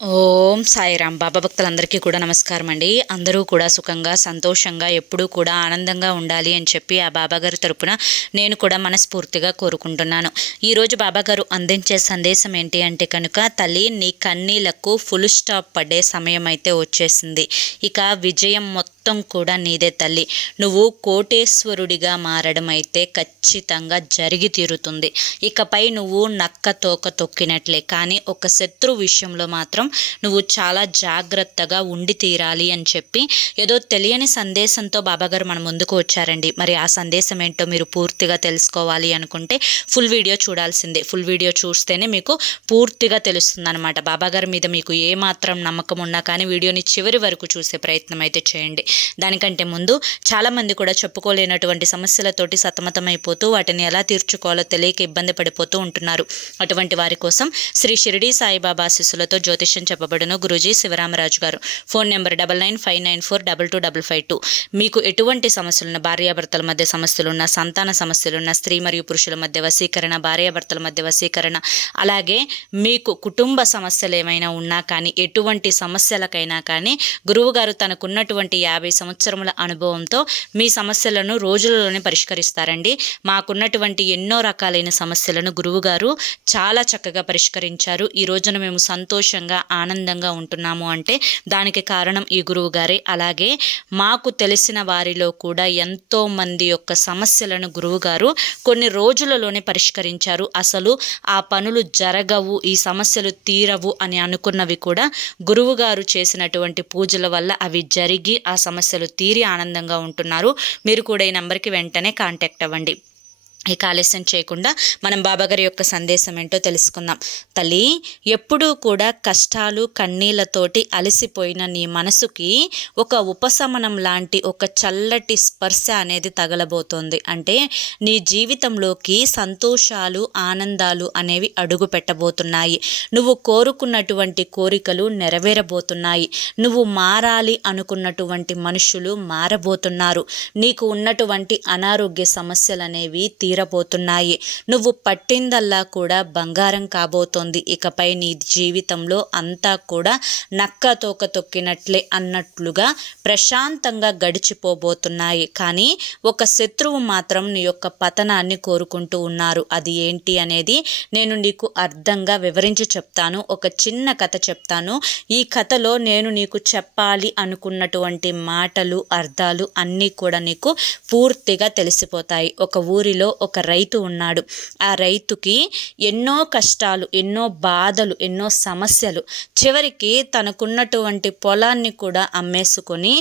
ఓం సాయిరాం. బాబా భక్తులందరికీ కూడా నమస్కారం అండి. అందరూ కూడా సుఖంగా సంతోషంగా ఎప్పుడూ కూడా ఆనందంగా ఉండాలి అని చెప్పి ఆ బాబాగారి తరపున నేను కూడా మనస్ఫూర్తిగా కోరుకుంటున్నాను. ఈరోజు బాబాగారు అందించే సందేశం ఏంటి అంటే కనుక, తల్లి నీ కన్నీళ్లకు ఫుల్ స్టాప్ పడే సమయం అయితే వచ్చేసింది. ఇక విజయం మొత్తం కూడా నీదే తల్లి. నువ్వు కోటేశ్వరుడిగా మారడం అయితే ఖచ్చితంగా జరిగి తీరుతుంది. ఇకపై నువ్వు నక్క తోక తొక్కినట్లే. కానీ ఒక శత్రు విషయంలో మాత్రం నువ్వు చాలా జాగ్రత్తగా ఉండి తీరాలి అని చెప్పి ఏదో తెలియని సందేశంతో బాబాగారు మన ముందుకు వచ్చారండి. మరి ఆ సందేశం ఏంటో మీరు పూర్తిగా తెలుసుకోవాలి అనుకుంటే ఫుల్ వీడియో చూడాల్సిందే. ఫుల్ వీడియో చూస్తేనే మీకు పూర్తిగా తెలుస్తుంది అనమాట. బాబాగారి మీద మీకు ఏమాత్రం నమ్మకం ఉన్నా కానీ వీడియోని చివరి వరకు చూసే ప్రయత్నం అయితే చేయండి. దానికంటే ముందు చాలామంది కూడా చెప్పుకోలేనటువంటి సమస్యలతోటి సతమతమైపోతూ వాటిని ఎలా తీర్చుకోవాలో తెలియక ఇబ్బంది పడిపోతూ ఉంటున్నారు. అటువంటి వారి కోసం శ్రీ షిరిడి సాయిబాబా ఆశీస్సులతో జ్యోతిషం చెప్పబడును గురూజీ శివరామరాజు గారు. Phone number 9959942255. మీకు ఎటువంటి సమస్యలున్న, భార్యాభర్తల మధ్య సమస్యలున్న, సంతాన సమస్యలున్న, స్త్రీ మరియు పురుషుల మధ్య వశీకరణ, భార్యాభర్తల మధ్య వశీకరణ, అలాగే మీకు కుటుంబ సమస్యలు ఏమైనా ఉన్నా కానీ, ఎటువంటి సమస్యలకైనా కానీ గురువుగారు తనకున్నటువంటి 50 సంవత్సరముల అనుభవంతో మీ సమస్యలను రోజులలోనే పరిష్కరిస్తారండి. మాకున్నటువంటి ఎన్నో రకాలైన సమస్యలను గురువుగారు చాలా చక్కగా పరిష్కరించారు. ఈ రోజున మేము సంతోషంగా ఆనందంగా ఉంటున్నాము అంటే దానికి కారణం ఈ గురువు గారే. అలాగే మాకు తెలిసిన వారిలో కూడా ఎంతో మంది యొక్క సమస్యలను గురువుగారు కొన్ని రోజులలోనే పరిష్కరించారు. అసలు ఆ పనులు జరగవు, ఈ సమస్యలు తీరవు అని అనుకున్నవి కూడా గురువుగారు చేసినటువంటి పూజల వల్ల అవి జరిగి ఆ సమస్యలు తీరి ఆనందంగా ఉంటున్నారు. మీరు కూడా ఈ నెంబర్కి వెంటనే కాంటాక్ట్ అవ్వండి. ఇక ఆలస్యం చేయకుండా మనం బాబాగారి యొక్క సందేశం ఏంటో తెలుసుకుందాం. తల్లి, ఎప్పుడూ కూడా కష్టాలు కన్నీళ్లతోటి అలసిపోయిన నీ మనసుకి ఒక ఉపశమనం లాంటి ఒక చల్లటి స్పర్శ అనేది తగలబోతోంది. అంటే నీ జీవితంలోకి సంతోషాలు ఆనందాలు అనేవి అడుగు పెట్టబోతున్నాయి. నువ్వు కోరుకున్నటువంటి కోరికలు నెరవేరబోతున్నాయి. నువ్వు మారాలి అనుకున్నటువంటి మనుషులు మారబోతున్నారు. నీకు ఉన్నటువంటి అనారోగ్య సమస్యలు అనేవి తీరబోతున్నాయి. నువ్వు పట్టిందల్లా కూడా బంగారం కాబోతోంది. ఇకపై నీ జీవితంలో అంతా కూడా నక్క తోక తొక్కినట్లే అన్నట్లుగా ప్రశాంతంగా గడిచిపోబోతున్నాయి. కానీ ఒక శత్రువు మాత్రం నీ యొక్క పతనాన్ని కోరుకుంటూ ఉన్నారు. అది ఏంటి అనేది నేను నీకు అర్థంగా వివరించి చెప్తాను. ఒక చిన్న కథ చెప్తాను. ఈ కథలో నేను నీకు చెప్పాలి అనుకున్నటువంటి మాటలు, అర్థాలు అన్నీ కూడా నీకు పూర్తిగా తెలిసిపోతాయి. ఒక ఊరిలో ఒక రైతు ఉన్నాడు. ఆ రైతుకి ఎన్నో కష్టాలు, ఎన్నో బాధలు, ఎన్నో సమస్యలు. చివరికి తనకున్నటువంటి పొలాన్ని కూడా అమ్మేసుకొని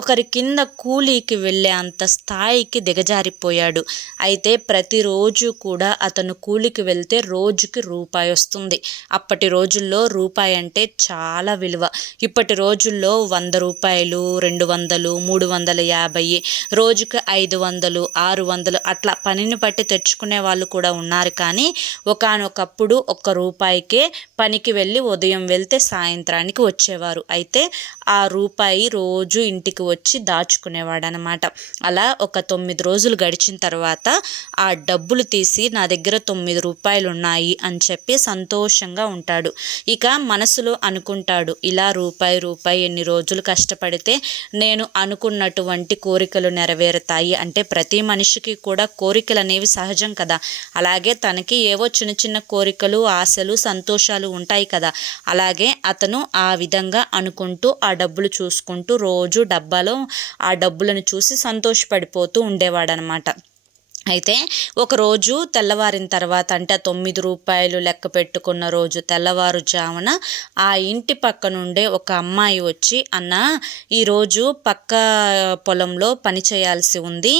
ఒకరి కింద కూలీకి వెళ్ళే అంత స్థాయికి దిగజారిపోయాడు. అయితే ప్రతిరోజు కూడా అతను కూలికి వెళ్తే రోజుకి రూపాయి వస్తుంది. అప్పటి రోజుల్లో రూపాయి అంటే చాలా విలువ. ఇప్పటి రోజుల్లో 100 రూపాయలు, 200, 350, రోజుకి 500, 600 అట్లా పనిని బట్టి తెచ్చుకునే వాళ్ళు కూడా ఉన్నారు. కానీ ఒకానొకప్పుడు 1 రూపాయికే పనికి వెళ్ళి ఉదయం వెళ్తే సాయంత్రానికి వచ్చేవారు. అయితే ఆ రూపాయి రోజు ఇంటికి వచ్చి దాచుకునేవాడు అనమాట. అలా ఒక 9 రోజులు గడిచిన తర్వాత ఆ డబ్బులు తీసి నా దగ్గర 9 రూపాయలు ఉన్నాయి అని చెప్పి సంతోషంగా ఉంటాడు. ఇక మనసులో అనుకుంటాడు, ఇలా రూపాయి ఎన్ని రోజులు కష్టపడితే నేను అనుకున్నటువంటి కోరికలు నెరవేరుతాయి. అంటే ప్రతి మనిషికి కూడా కోరికలు అనేవి సహజం కదా. అలాగే తనకి ఏవో చిన్న చిన్న కోరికలు, ఆశలు, సంతోషాలు ఉంటాయి కదా. అలాగే అతను ఆ విధంగా అనుకుంటూ ఆ డబ్బులు చూసుకుంటూ రోజు డబ్బాలో ఆ డబ్బులను చూసి సంతోషపడిపోతూ ఉండేవాడనమాట. అయితే ఒకరోజు తెల్లవారిన తర్వాత, అంటే 9 రూపాయలు లెక్క పెట్టుకున్న రోజు తెల్లవారుజామున ఆ ఇంటి పక్క నుండే ఒక అమ్మాయి వచ్చి, అన్న ఈరోజు పక్క పొలంలో పని చేయాల్సి ఉంది,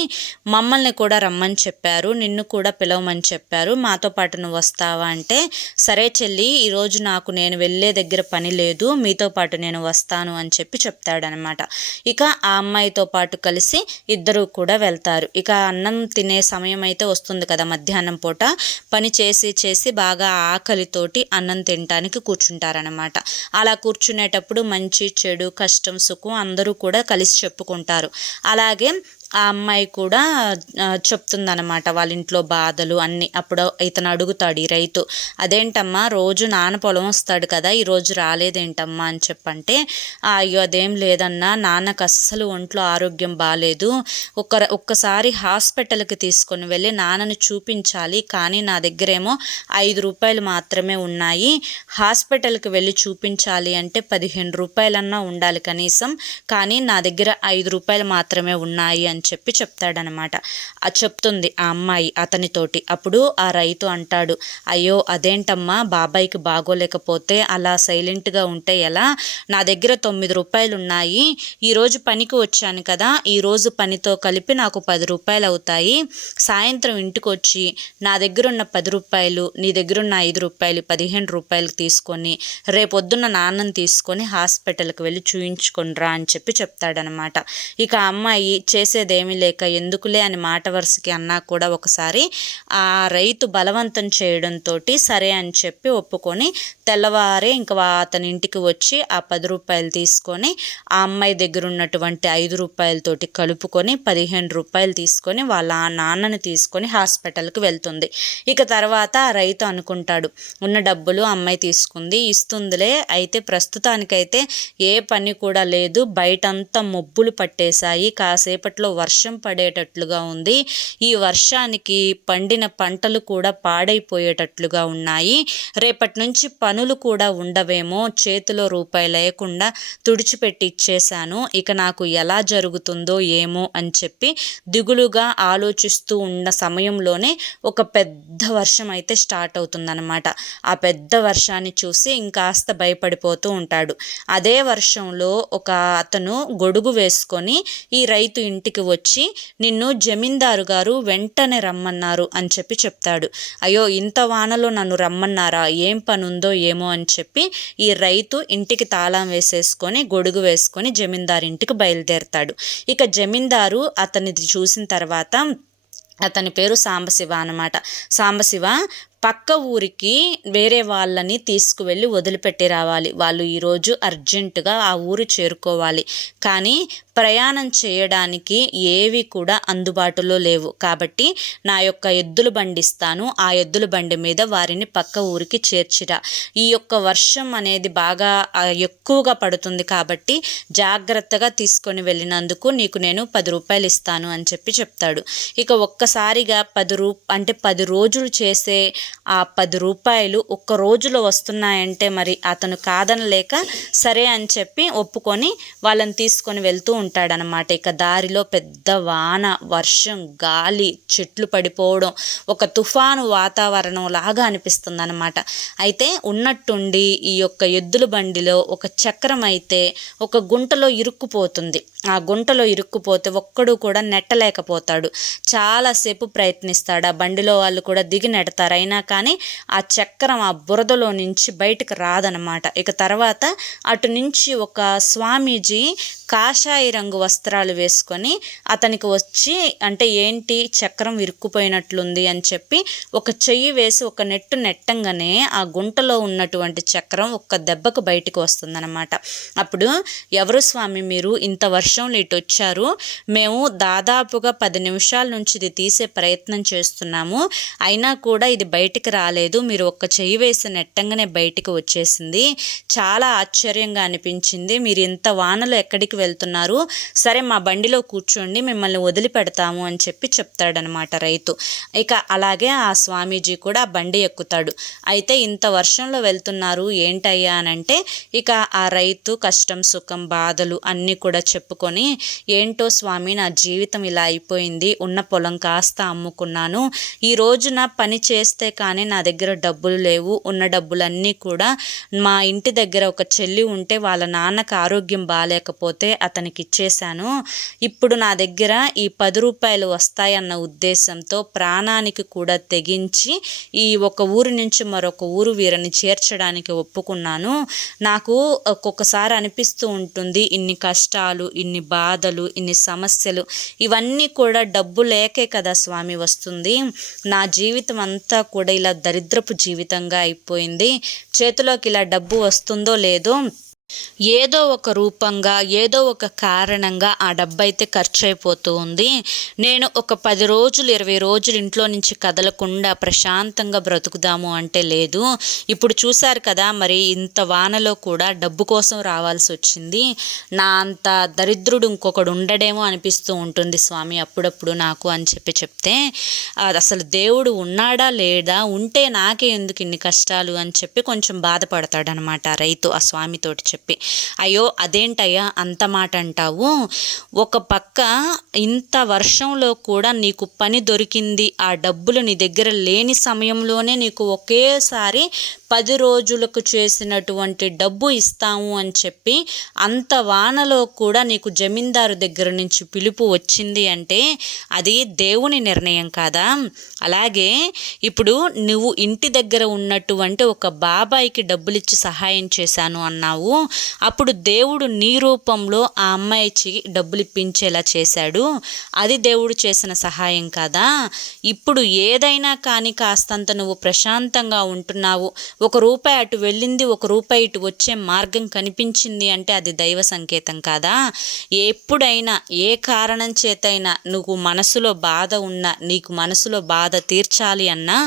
మమ్మల్ని కూడా రమ్మని చెప్పారు, నిన్ను కూడా పిలవమని చెప్పారు, మాతో పాటు నువ్వు వస్తావా అంటే, సరే చెల్లి, ఈరోజు నాకు నేను వెళ్ళే దగ్గర పని లేదు, మీతో పాటు నేను వస్తాను అని చెప్పి చెప్తాడనమాట. ఇక ఆ అమ్మాయితో పాటు కలిసి ఇద్దరు కూడా వెళ్తారు. ఇక అన్నం తినే సమయం అయితే వస్తుంది కదా, మధ్యాహ్నం పూట పని చేసి బాగా ఆకలితోటి అన్నం తినటానికి కూర్చుంటారనమాట. అలా కూర్చునేటప్పుడు మంచి చెడు, కష్టం సుఖం అందరూ కూడా కలిసి చెప్పుకుంటారు. అలాగే ఆ అమ్మాయి కూడా చెప్తుందనమాట వాళ్ళ ఇంట్లో బాధలు అన్నీ. అప్పుడు ఇతను అడుగుతాడు ఈ రైతు, అదేంటమ్మా రోజు నాన్న పొలం వస్తాడు కదా, ఈరోజు రాలేదేంటమ్మా అని చెప్పంటే, అయ్యో అదేం లేదన్నా, నాన్నకు అస్సలు ఒంట్లో ఆరోగ్యం బాగాలేదు, ఒక్కసారి హాస్పిటల్కి తీసుకొని వెళ్ళి నాన్నను చూపించాలి, కానీ నా దగ్గరేమో 5 రూపాయలు మాత్రమే ఉన్నాయి, హాస్పిటల్కి వెళ్ళి చూపించాలి అంటే 15 రూపాయలన్నా ఉండాలి కనీసం, కానీ నా దగ్గర 5 రూపాయలు మాత్రమే ఉన్నాయి అని చెప్పి చెప్తాడనమాట. చెప్తుంది ఆ అమ్మాయి అతనితోటి. అప్పుడు ఆ రైతు అంటాడు, అయ్యో అదేంటమ్మా, బాబాయ్కి బాగోలేకపోతే అలా సైలెంట్గా ఉంటే ఎలా, నా దగ్గర 9 రూపాయలు ఉన్నాయి, ఈరోజు పనికి వచ్చాను కదా, ఈరోజు పనితో కలిపి నాకు 10 రూపాయలు అవుతాయి, సాయంత్రం ఇంటికి వచ్చి నా దగ్గర ఉన్న 10 రూపాయలు నీ దగ్గర ఉన్న 5 రూపాయలు 15 రూపాయలు తీసుకొని రేపొద్దున్న నాన్నని తీసుకొని హాస్పిటల్కి వెళ్ళి చూయించుకొనిరా అని చెప్పి చెప్తాడనమాట. ఇక ఆ అమ్మాయి చేసేదేమీ లేక ఎందుకులే అని మాట వరుసకి అన్నా కూడా ఒకసారి ఆ రైతు బలవంతం చేయడంతో సరే అని చెప్పి ఒప్పుకొని తెల్లవారే ఇంకా అతని ఇంటికి వచ్చి ఆ 10 రూపాయలు తీసుకొని ఆ అమ్మాయి దగ్గర ఉన్నటువంటి 5 రూపాయలతోటి కలుపుకొని 15 రూపాయలు తీసుకొని వాళ్ళ నాన్నని తీసుకొని హాస్పిటల్కి వెళ్తుంది. ఇక తర్వాత ఆ రైతు అనుకుంటాడు, ఉన్న డబ్బులు అమ్మాయి తీసుకుంది, ఇస్తుందిలే, అయితే ప్రస్తుతానికైతే ఏ పని కూడా లేదు, బయటంతా మబ్బులు పట్టేశాయి, కాసేపట్లో వర్షం పడేటట్లుగా ఉంది, ఈ వర్షానికి పండిన పంటలు కూడా పాడైపోయేటట్లుగా ఉన్నాయి, రేపటి నుంచి పనులు కూడా ఉండవేమో, చేతిలో రూపాయి లేకుండా తుడిచిపెట్టి ఇచ్చేశాను, ఇక నాకు ఎలా జరుగుతుందో ఏమో అని చెప్పి దిగులుగా ఆలోచిస్తూ ఉన్న సమయంలోనే ఒక పెద్ద వర్షం అయితే స్టార్ట్ అవుతుందన్నమాట. ఆ పెద్ద వర్షాన్ని చూసి ఇంకాస్త భయపడిపోతూ ఉంటాడు. అదే వర్షంలో ఒక అతను గొడుగు వేసుకొని ఈ రైతు ఇంటికి వచ్చి, నిన్ను జమీందారు గారు వెంటనే రమ్మన్నారు అని చెప్పి చెప్తాడు. అయ్యో ఇంత వానలో నన్ను రమ్మన్నారా, ఏం పనుందో ఏమో అని చెప్పి ఈ రైతు ఇంటికి తాళం వేసేసుకొని గొడుగు వేసుకొని జమీందారు ఇంటికి బయలుదేరతాడు. ఇక జమీందారు అతనిది చూసిన తర్వాత, అతని పేరు సాంబశివ అనమాట. సాంబశివ పక్క ఊరికి వేరే వాళ్ళని తీసుకువెళ్ళి వదిలిపెట్టి రావాలి, వాళ్ళు ఈరోజు అర్జెంటుగా ఆ ఊరు చేరుకోవాలి, కానీ ప్రయాణం చేయడానికి ఏవి కూడా అందుబాటులో లేవు, కాబట్టి నా యొక్క ఎద్దుల బండి ఇస్తాను, ఆ ఎద్దుల బండి మీద వారిని పక్క ఊరికి చేర్చిరా, ఈ యొక్క వర్షం అనేది బాగా ఎక్కువగా పడుతుంది కాబట్టి జాగ్రత్తగా తీసుకొని వెళ్ళినందుకు నీకు నేను 10 రూపాయలు ఇస్తాను అని చెప్పి చెప్తాడు. ఇక ఒక్కసారిగా 10 రోజులు చేసే ఆ 10 రూపాయలు ఒక్క రోజులో వస్తున్నాయంటే మరి అతను కాదనలేక సరే అని చెప్పి ఒప్పుకొని వాళ్ళని తీసుకొని వెళ్తూ ఉంటాడనమాట. ఇక దారిలో పెద్ద వాన, వర్షం, గాలి, చెట్లు పడిపోవడం, ఒక తుఫాను వాతావరణం లాగా అనిపిస్తుంది అనమాట. అయితే ఉన్నట్టుండి ఈ యొక్క ఎద్దుల బండిలో ఒక చక్రం అయితే ఒక గుంటలో ఇరుక్కుపోతుంది. ఆ గుంటలో ఇరుక్కుపోతే ఒక్కడు కూడా నెట్టలేకపోతాడు. చాలాసేపు ప్రయత్నిస్తాడు, ఆ బండిలో వాళ్ళు కూడా దిగి నెడతారు, అయినా కానీ ఆ చక్రం ఆ బురదలో నుంచి బయటకు రాదనమాట. ఇక తర్వాత అటు నుంచి ఒక స్వామీజీ కాషాయ రంగు వస్త్రాలు వేసుకొని అతనికి వచ్చి, అంటే ఏంటి చక్రం ఇరుక్కుపోయినట్లుంది అని చెప్పి ఒక చెయ్యి వేసి ఒక నెట్టంగానే ఆ గుంటలో ఉన్నటువంటి చక్రం ఒక్క దెబ్బకు బయటకు వస్తుందన్నమాట. అప్పుడు, ఎవరు స్వామి మీరు, ఇంత వర్షంలో ఇటు వచ్చారు, మేము దాదాపుగా 10 నిమిషాల నుంచి ఇది తీసే ప్రయత్నం చేస్తున్నాము, అయినా కూడా ఇది బయటికి రాలేదు, మీరు ఒక్క చెయ్యి వేసి నెట్టంగానే బయటికి వచ్చేసింది, చాలా ఆశ్చర్యంగా అనిపించింది, మీరు ఇంత వానలో ఎక్కడికి వెళ్తున్నారు, సరే మా బండిలో కూర్చోండి, మిమ్మల్ని వదిలిపెడతాము అని చెప్పి చెప్తాడనమాట రైతు. ఇక అలాగే ఆ స్వామీజీ కూడా ఆ బండి ఎక్కుతాడు. అయితే ఇంత వర్షంలో వెళ్తున్నారు ఏంటయ్యా అని అంటే, ఇక ఆ రైతు కష్టం సుఖం బాధలు అన్నీ కూడా చెప్పుకొని, ఏంటో స్వామి నా జీవితం ఇలా అయిపోయింది, ఉన్న పొలం కాస్త అమ్ముకున్నాను, ఈ రోజున పని చేస్తే కానీ నా దగ్గర డబ్బులు లేవు, ఉన్న డబ్బులన్నీ కూడా మా ఇంటి దగ్గర ఒక చెల్లి ఉంటే వాళ్ళ నాన్నకు ఆరోగ్యం బాగాలేకపోతే అతనికి ఇచ్చేశాను, ఇప్పుడు నా దగ్గర ఈ 10 రూపాయలు వస్తాయన్న ఉద్దేశంతో ప్రాణానికి కూడా తెగించి ఈ ఒక ఊరు నుంచి మరొక ఊరు వీరిని చేర్చడానికి ఒప్పుకున్నాను, నాకు ఒక్కొక్కసారి అనిపిస్తూ ఉంటుంది ఇన్ని కష్టాలు, ఇన్ని బాధలు, ఇన్ని సమస్యలు ఇవన్నీ కూడా డబ్బు లేకే కదా స్వామి వస్తుంది, నా జీవితం అంతా కూడా ఇలా దరిద్రపు జీవితంగా అయిపోయింది, చేతిలోకి ఇలా డబ్బు వస్తుందో లేదో ఏదో ఒక రూపంగా ఏదో ఒక కారణంగా ఆ డబ్బైతే ఖర్చు అయిపోతూ ఉంది. నేను ఒక 10 రోజులు 20 రోజులు ఇంట్లో నుంచి కదలకుండా ప్రశాంతంగా బ్రతుకుదాము అంటే లేదు. ఇప్పుడు చూశారు కదా, మరి ఇంత వానలో కూడా డబ్బు కోసం రావాల్సి వచ్చింది. నా అంత దరిద్రుడు ఇంకొకడు ఉండడేమో అనిపిస్తూ ఉంటుంది స్వామి అప్పుడప్పుడు నాకు అని చెప్తే, అసలు దేవుడు ఉన్నాడా లేడా, ఉంటే నాకే ఎందుకు ఇన్ని కష్టాలు అని చెప్పి కొంచెం బాధపడతాడనమాట రైతు ఆ స్వామితోటి చెప్పి. అయ్యో అదేంటయ్యా అంత మాట అంటావు, ఒక పక్క ఇంత వర్షంలో కూడా నీకు పని దొరికింది, ఆ డబ్బులు నీ దగ్గర లేని సమయంలోనే నీకు ఒకేసారి 10 రోజులకు చేసినటువంటి డబ్బు ఇస్తాము అని చెప్పి అంత వానలో కూడా నీకు జమీందారు దగ్గర నుంచి పిలుపు వచ్చింది అంటే అది దేవుని నిర్ణయం కాదా? అలాగే ఇప్పుడు నువ్వు ఇంటి దగ్గర ఉన్నటువంటి ఒక బాబాయికి డబ్బులు ఇచ్చి సహాయం చేశాను అన్నావు, అప్పుడు దేవుడు నీ రూపంలో ఆ అమ్మాయికి డబ్బులు ఇప్పించేలా చేశాడు. అది దేవుడు చేసిన సహాయం కాదా? ఇప్పుడు ఏదైనా కానీ కాస్తంత నువ్వు ప్రశాంతంగా ఉంటున్నావు, 1 రూపాయి అటు వెళ్ళింది, 1 రూపాయి ఇటు వచ్చే మార్గం కనిపించింది అంటే అది దైవ సంకేతం కాదా? ఎప్పుడైనా ఏ కారణం చేతైనా నువ్వు మనసులో బాధ ఉన్నా, నీకు మనసులో బాధ తీర్చాలి అన్నా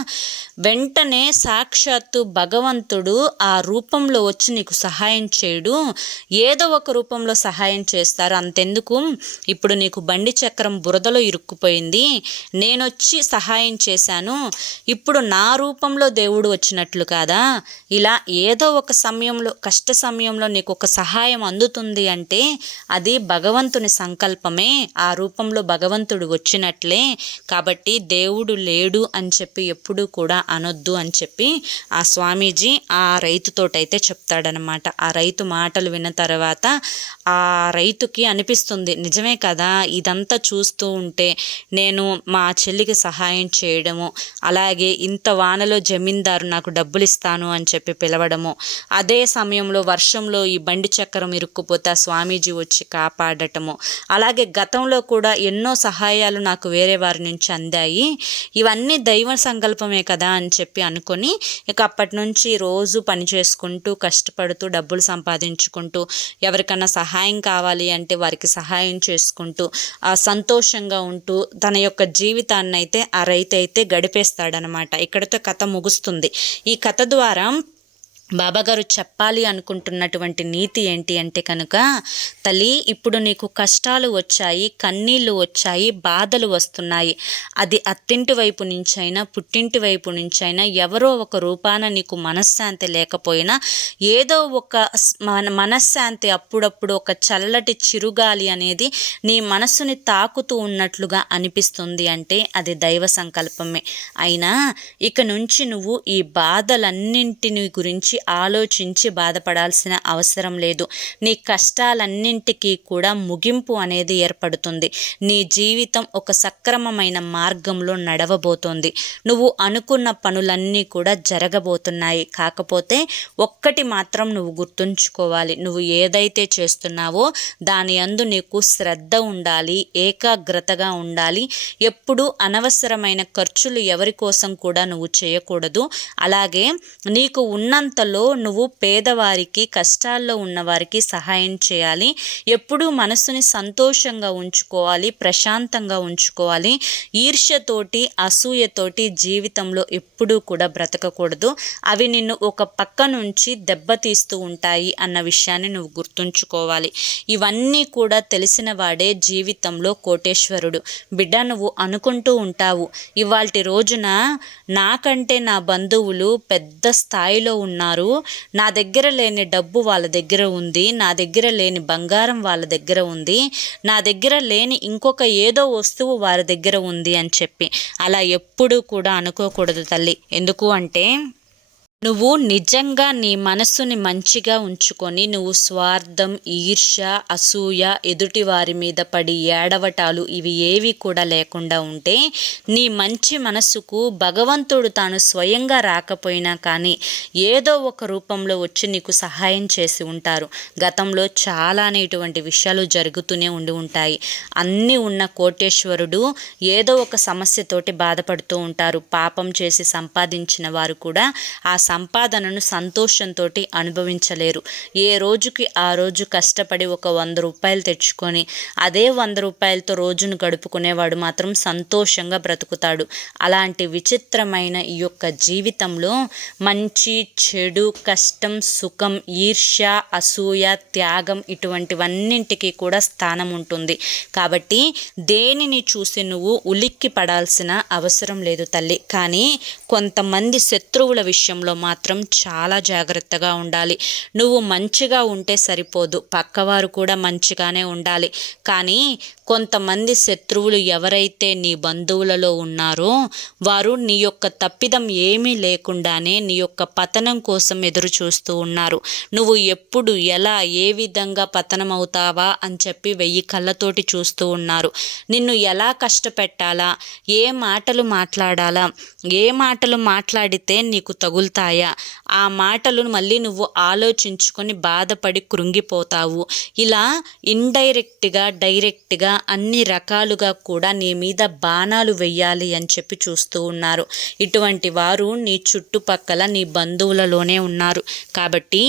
వెంటనే సాక్షాత్తు భగవంతుడు ఆ రూపంలో వచ్చి నీకు సహాయం చేయడు, ఏదో ఒక రూపంలో సహాయం చేస్తారు. అంతెందుకు, ఇప్పుడు నీకు బండి చక్రం బురదలో ఇరుక్కుపోయింది, నేనొచ్చి సహాయం చేశాను, ఇప్పుడు నా రూపంలో దేవుడు వచ్చినట్లు కాదా? ఇలా ఏదో ఒక సమయంలో, కష్ట సమయంలో నీకు ఒక సహాయం అందుతుంది అంటే అది భగవంతుని సంకల్పమే, ఆ రూపంలో భగవంతుడు వచ్చినట్లే. కాబట్టి దేవుడు లేడు అని చెప్పి ఎప్పుడూ కూడా అనొద్దు అని చెప్పి ఆ స్వామీజీ ఆ రైతుతోటైతే చెప్తాడనమాట. ఆ రైతు మాటలు విన్న తర్వాత ఆ రైతుకి అనిపిస్తుంది, నిజమే కదా, ఇదంతా చూస్తూ ఉంటే నేను మా చెల్లికి సహాయం చేయడము, అలాగే ఇంత వానలో జమీందారు నాకు డబ్బులు ఇస్తాను అని చెప్పి పిలవడము, అదే సమయంలో వర్షంలో ఈ బండి చక్రం ఇరుక్కుపోతే ఆ స్వామీజీ వచ్చి కాపాడటము, అలాగే గతంలో కూడా ఎన్నో సహాయాలు నాకు వేరే వారి నుంచి అందాయి, ఇవన్నీ దైవ సంకల్పమే కదా అని చెప్పి అనుకొని ఇక అప్పటి నుంచి రోజు పని చేసుకుంటూ కష్టపడుతూ డబ్బులు సంపాదించుకుంటూ ఎవరికన్నా సహాయం కావాలి అంటే వారికి సహాయం చేసుకుంటూ సంతోషంగా ఉంటూ తన యొక్క జీవితాన్ని అయితే ఆ రైతు అయితే గడిపేస్తాడనమాట. ఇక్కడితో కథ ముగుస్తుంది. ఈ కథ ద్వారా బాబాగారు చెప్పాలి అనుకుంటున్నటువంటి నీతి ఏంటి అంటే కనుక, తల్లి ఇప్పుడు నీకు కష్టాలు వచ్చాయి, కన్నీళ్ళు వచ్చాయి, బాధలు వస్తున్నాయి, అది అత్తింటి వైపు నుంచైనా పుట్టింటి వైపు నుంచైనా ఎవరో ఒక రూపాన నీకు మనశ్శాంతి లేకపోయినా ఏదో ఒక మనశ్శాంతి అప్పుడప్పుడు ఒక చల్లటి చిరుగాలి అనేది నీ మనసుని తాకుతూ ఉన్నట్లుగా అనిపిస్తుంది అంటే అది దైవ సంకల్పమే. అయినా ఇక నుంచి నువ్వు ఈ బాధలన్నింటిని గురించి ఆలోచించి బాధపడాల్సిన అవసరం లేదు. నీ కష్టాలన్నింటికీ కూడా ముగింపు అనేది ఏర్పడుతుంది. నీ జీవితం ఒక సక్రమమైన మార్గంలో నడవబోతోంది. నువ్వు అనుకున్న పనులన్నీ కూడా జరగబోతున్నాయి. కాకపోతే ఒక్కటి మాత్రం నువ్వు గుర్తుంచుకోవాలి, నువ్వు ఏదైతే చేస్తున్నావో దాని యందు నీకు శ్రద్ధ ఉండాలి, ఏకాగ్రతగా ఉండాలి. ఎప్పుడూ అనవసరమైన ఖర్చులు ఎవరి కోసం కూడా నువ్వు చేయకూడదు. అలాగే నీకు ఉన్నంతలో నువ్వు పేదవారికి, కష్టాల్లో ఉన్నవారికి సహాయం చేయాలి. ఎప్పుడూ మనసుని సంతోషంగా ఉంచుకోవాలి, ప్రశాంతంగా ఉంచుకోవాలి. ఈర్ష్యతోటి, అసూయతోటి జీవితంలో ఎప్పుడూ కూడా బ్రతకకూడదు. అవి నిన్ను ఒక పక్క నుంచి దెబ్బతీస్తూ ఉంటాయి అన్న విషయాన్ని నువ్వు గుర్తుంచుకోవాలి. ఇవన్నీ కూడా తెలిసిన వాడే జీవితంలో కోటేశ్వరుడు. బిడ్డ, నువ్వు అనుకుంటూ ఉంటావు, ఇవాల్టి రోజున నాకంటే నా బంధువులు పెద్ద స్థాయిలో ఉన్నారు, నా దగ్గర లేని డబ్బు వాళ్ళ దగ్గర ఉంది, నా దగ్గర లేని బంగారం వాళ్ళ దగ్గర ఉంది, నా దగ్గర లేని ఇంకొక ఏదో వస్తువు వారి దగ్గర ఉంది అని చెప్పి అలా ఎప్పుడూ కూడా అనుకోకూడదు తల్లి. ఎందుకు అంటే నువ్వు నిజంగా నీ మనస్సుని మంచిగా ఉంచుకొని నువ్వు స్వార్థం, ఈర్ష్య, అసూయ, ఎదుటి వారి మీద పడి ఏడవటాలు ఇవి ఏవి కూడా లేకుండా ఉంటే నీ మంచి మనస్సుకు భగవంతుడు తాను స్వయంగా రాకపోయినా కానీ ఏదో ఒక రూపంలో వచ్చి నీకు సహాయం చేసి ఉంటారు. గతంలో చాలానే ఇటువంటి విషయాలు జరుగుతూనే ఉంటాయి. అన్నీ ఉన్న కోటేశ్వరుడు ఏదో ఒక సమస్యతోటి బాధపడుతూ ఉంటారు. పాపం చేసి సంపాదించిన వారు కూడా ఆ సంపాదనను సంతోషంతో అనుభవించలేరు. ఏ రోజుకి ఆ రోజు కష్టపడి ఒక 100 రూపాయలు తెచ్చుకొని అదే 100 రూపాయలతో రోజును గడుపుకునేవాడు మాత్రం సంతోషంగా బ్రతుకుతాడు. అలాంటి విచిత్రమైన ఈ యొక్క జీవితంలో మంచి చెడు, కష్టం, సుఖం, ఈర్ష్య, అసూయ, త్యాగం ఇటువంటివన్నింటికి కూడా స్థానం ఉంటుంది. కాబట్టి దేనిని చూసి నువ్వు ఉలిక్కి పడాల్సిన అవసరం లేదు తల్లి. కానీ కొంతమంది శత్రువుల విషయంలో మాత్రం చాలా జాగ్రత్తగా ఉండాలి. నువ్వు మంచిగా ఉంటే సరిపోదు, పక్కవారు కూడా మంచిగానే ఉండాలి. కానీ కొంతమంది శత్రువులు ఎవరైతే నీ బంధువులలో ఉన్నారో వారు నీ యొక్క తప్పిదం ఏమీ లేకుండానే నీ యొక్క పతనం కోసం ఎదురు చూస్తూ ఉన్నారు. నువ్వు ఎప్పుడు ఎలా ఏ విధంగా పతనం అవుతావా అని చెప్పి 1000 కళ్ళతోటి చూస్తూ ఉన్నారు. నిన్ను ఎలా కష్టపెట్టాలా, ఏ మాటలు మాట్లాడాలా, ఏ మాటలు మాట్లాడితే నీకు తగులుతాయా, ఆ మాటలను మళ్ళీ నువ్వు ఆలోచించుకొని బాధపడి కృంగిపోతావు. ఇలా ఇండైరెక్ట్గా డైరెక్ట్గా అన్ని రకాలుగా కూడా నీ మీద బాణాలు వెయ్యాలి అని చెప్పి చూస్తూ ఉన్నారు. ఇటువంటి వారు నీ చుట్టుపక్కల నీ బంధువులలోనే ఉన్నారు. కాబట్టి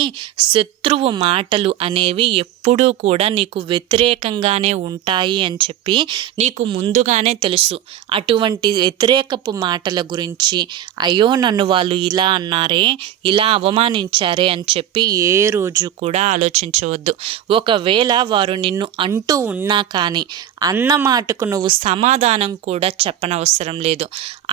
శత్రువు మాటలు అనేవి ఎప్పుడూ కూడా నీకు వ్యతిరేకంగానే ఉంటాయి అని చెప్పి నీకు ముందుగానే తెలుసు. అటువంటి వ్యతిరేకపు మాటల గురించి అయ్యో నన్ను వాళ్ళు ఇలా అన్నారే, ఇలా అవమానించారే అని చెప్పి ఏ రోజు కూడా ఆలోచించవద్దు. ఒకవేళ వారు నిన్ను అంటూ ఉన్నా కానీ అన్న మాటకు నువ్వు సమాధానం కూడా చెప్పనవసరం లేదు.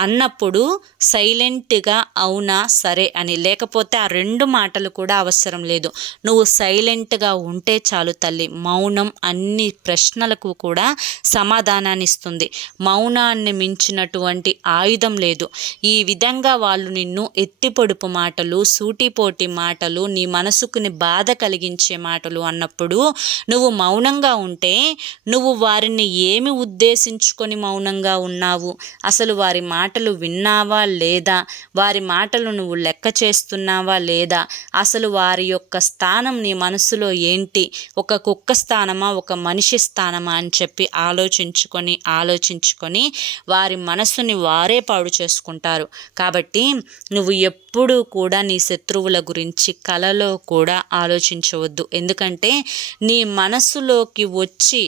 అన్నప్పుడు సైలెంట్గా అవునా సరే అని, లేకపోతే ఆ 2 మాటలు కూడా అవసరం లేదు. నువ్వు సైలెంట్గా ఉంటే చాలు తల్లి. మౌనం అన్ని ప్రశ్నలకు కూడా సమాధానాన్ని ఇస్తుంది. మౌనాన్ని మించినటువంటి ఆయుధం లేదు. ఈ విధంగా వాళ్ళు నిన్ను ఎత్తిపొడుపు మాటలు, సూటిపోటి మాటలు, నీ మనసుకుని బాధ కలిగించే మాటలు అన్నప్పుడు నువ్వు మౌనంగా ఉంటే నువ్వు వారిని ఏమి ఉద్దేశించుకొని మౌనంగా ఉన్నావు, అసలు వారి మాటలు విన్నావా లేదా, వారి మాటలు నువ్వు లెక్క చేస్తున్నావా లేదా, అసలు వారి యొక్క స్థానం నీ మనసులో ఏంటి, ఒక కుక్క స్థానమా ఒక మనిషి స్థానమా అని చెప్పి ఆలోచించుకొని వారి మనసుని వారే పాడు చేసుకుంటారు. కాబట్టి నువ్వు ఎప్పుడూ కూడా నీ శత్రువుల గురించి కలలో కూడా ఆలోచించవద్దు. ఎందుకంటే నీ మనసులోకి వచ్చి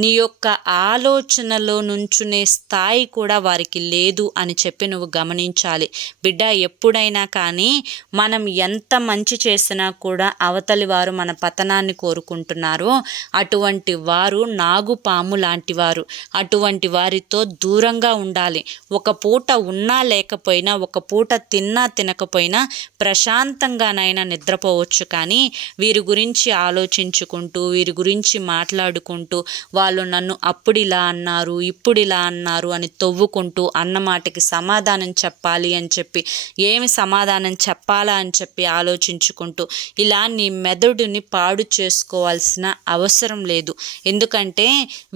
నీ యొక్క ఆలోచనలో నుంచునే స్థాయి కూడా వారికి లేదు అని చెప్పి నువ్వు గమనించాలి. బిడ్డ, ఎప్పుడైనా కానీ మనం ఎంత మంచి చేసినా కూడా అవతలి వారు మన పతనాన్ని కోరుకుంటున్నారో అటువంటి వారు నాగుపాము లాంటి వారు. అటువంటి వారితో దూరంగా ఉండాలి. ఒక పూట ఉన్నా లేకపోయినా, ఒక పూట తిన్నా తినకపోయినా ప్రశాంతంగానైనా నిద్రపోవచ్చు. కానీ వీరి గురించి ఆలోచించుకుంటూ, వీరి గురించి మాట్లాడుకుంటూ, వాళ్ళు నన్ను అప్పుడు ఇలా అన్నారు, ఇప్పుడు ఇలా అన్నారు అని తవ్వుకుంటూ అన్నమాటకి సమాధానం చెప్పాలి అని చెప్పి, ఏమి సమాధానం చెప్పాలా అని చెప్పి ఆలోచించుకుంటూ ఇలా నీ మెదడుని పాడు చేసుకోవాల్సిన అవసరం లేదు. ఎందుకంటే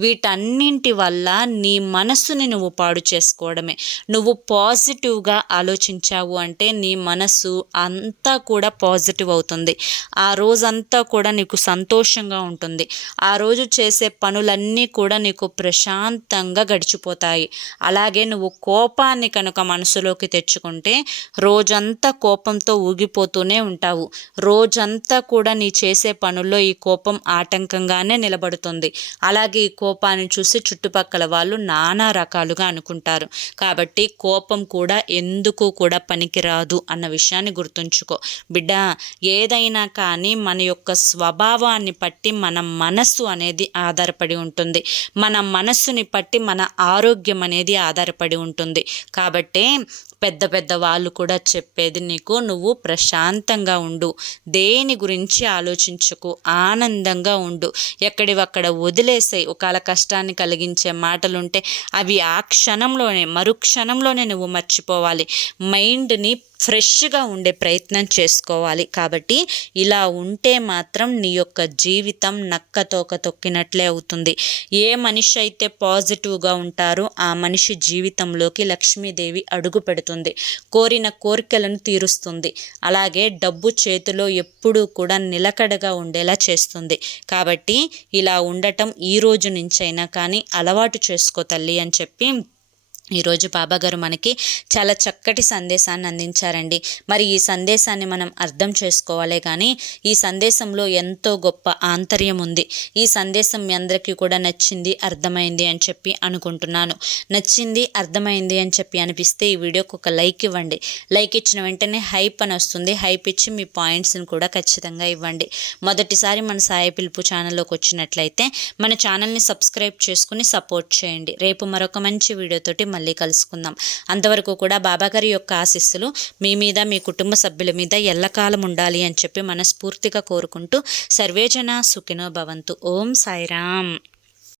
వీటన్నింటి వల్ల నీ మనస్సుని నువ్వు పాడు చేసుకోవడమే. నువ్వు పాజిటివ్గా ఆలోచించావు అంటే నీ మనసు అంతా కూడా పాజిటివ్ అవుతుంది. ఆ రోజంతా కూడా నీకు సంతోషంగా ఉంటుంది. ఆ రోజు చేసే పనులన్నీ కూడా నీకు ప్రశాంతంగా గడిచిపోతాయి. అలాగే నువ్వు కోపాన్ని కనుక మనసులోకి తెచ్చుకుంటే రోజంతా కోపంతో ఊగిపోతూనే ఉంటావు. రోజంతా కూడా నీ చేసే పనుల్లో ఈ కోపం ఆటంకంగానే నిలబడుతుంది. అలాగే ఈ కోపాన్ని చూసి చుట్టుపక్కల వాళ్ళు నానా రకాలుగా అనుకుంటారు. కాబట్టి కోపం కూడా ఎందుకు కూడా పనికిరాదు అన్న విషయాన్ని గుర్తుంచుకో బిడ్డ. ఏదైనా కానీ మన యొక్క స్వభావాన్ని బట్టి మన మనస్సు అనేది ఆధారపడి ఉంటుంది. మన మనస్సుని బట్టి మన ఆరోగ్యం అనేది ఆధారపడి ఉంటుంది. కాబట్టి పెద్ద వాళ్ళు కూడా చెప్పేది నీకు, నువ్వు ప్రశాంతంగా ఉండు, దేని గురించి ఆలోచించకు, ఆనందంగా ఉండు, ఎక్కడివక్కడ వదిలేసాయి. ఒకవేళ కష్టాన్ని కలిగించే మాటలుంటే అవి ఆ క్షణంలోనే, మరుక్షణంలోనే నువ్వు మర్చిపోవాలి. మైండ్ని ఫ్రెష్గా ఉండే ప్రయత్నం చేసుకోవాలి. కాబట్టి ఇలా ఉంటే మాత్రం నీ యొక్క జీవితం నక్కతోక తొక్కినట్లే అవుతుంది. ఏ మనిషి అయితే పాజిటివ్గా ఉంటారో ఆ మనిషి జీవితంలోకి లక్ష్మీదేవి అడుగు పెడుతుంది, కోరిన కోరికలను తీరుస్తుంది. అలాగే డబ్బు చేతిలో ఎప్పుడూ కూడా నిలకడగా ఉండేలా చేస్తుంది. కాబట్టి ఇలా ఉండటం ఈ రోజు నుంచైనా కానీ అలవాటు చేసుకో తల్లి అని చెప్పి ఈరోజు బాబాగారు మనకి చాలా చక్కటి సందేశాన్ని అందించారండి. మరి ఈ సందేశాన్ని మనం అర్థం చేసుకోవాలే కానీ ఈ సందేశంలో ఎంతో గొప్ప ఆంతర్యం ఉంది. ఈ సందేశం మీ అందరికీ కూడా నచ్చింది, అర్థమైంది అని చెప్పి అనుకుంటున్నాను. నచ్చింది, అర్థమైంది అని చెప్పి అనిపిస్తే ఈ వీడియోకి ఒక లైక్ ఇవ్వండి. లైక్ ఇచ్చిన వెంటనే హైప్ అని వస్తుంది. హైప్ ఇచ్చి మీ పాయింట్స్ని కూడా ఖచ్చితంగా ఇవ్వండి. మొదటిసారి మన సాయి పిలుపు ఛానల్లోకి వచ్చినట్లయితే మన ఛానల్ని సబ్స్క్రైబ్ చేసుకుని సపోర్ట్ చేయండి. రేపు మరొక మంచి వీడియోతోటి మళ్ళీ కలుసుకుందాం. అంతవరకు కూడా బాబాగారి యొక్క ఆశీస్సులు మీ మీద, మీ కుటుంబ సభ్యుల మీద ఎల్లకాలం ఉండాలి అని చెప్పి మనస్ఫూర్తిగా కోరుకుంటూ సర్వేజన సుఖినో భవంతు. ఓం సాయిరామ్.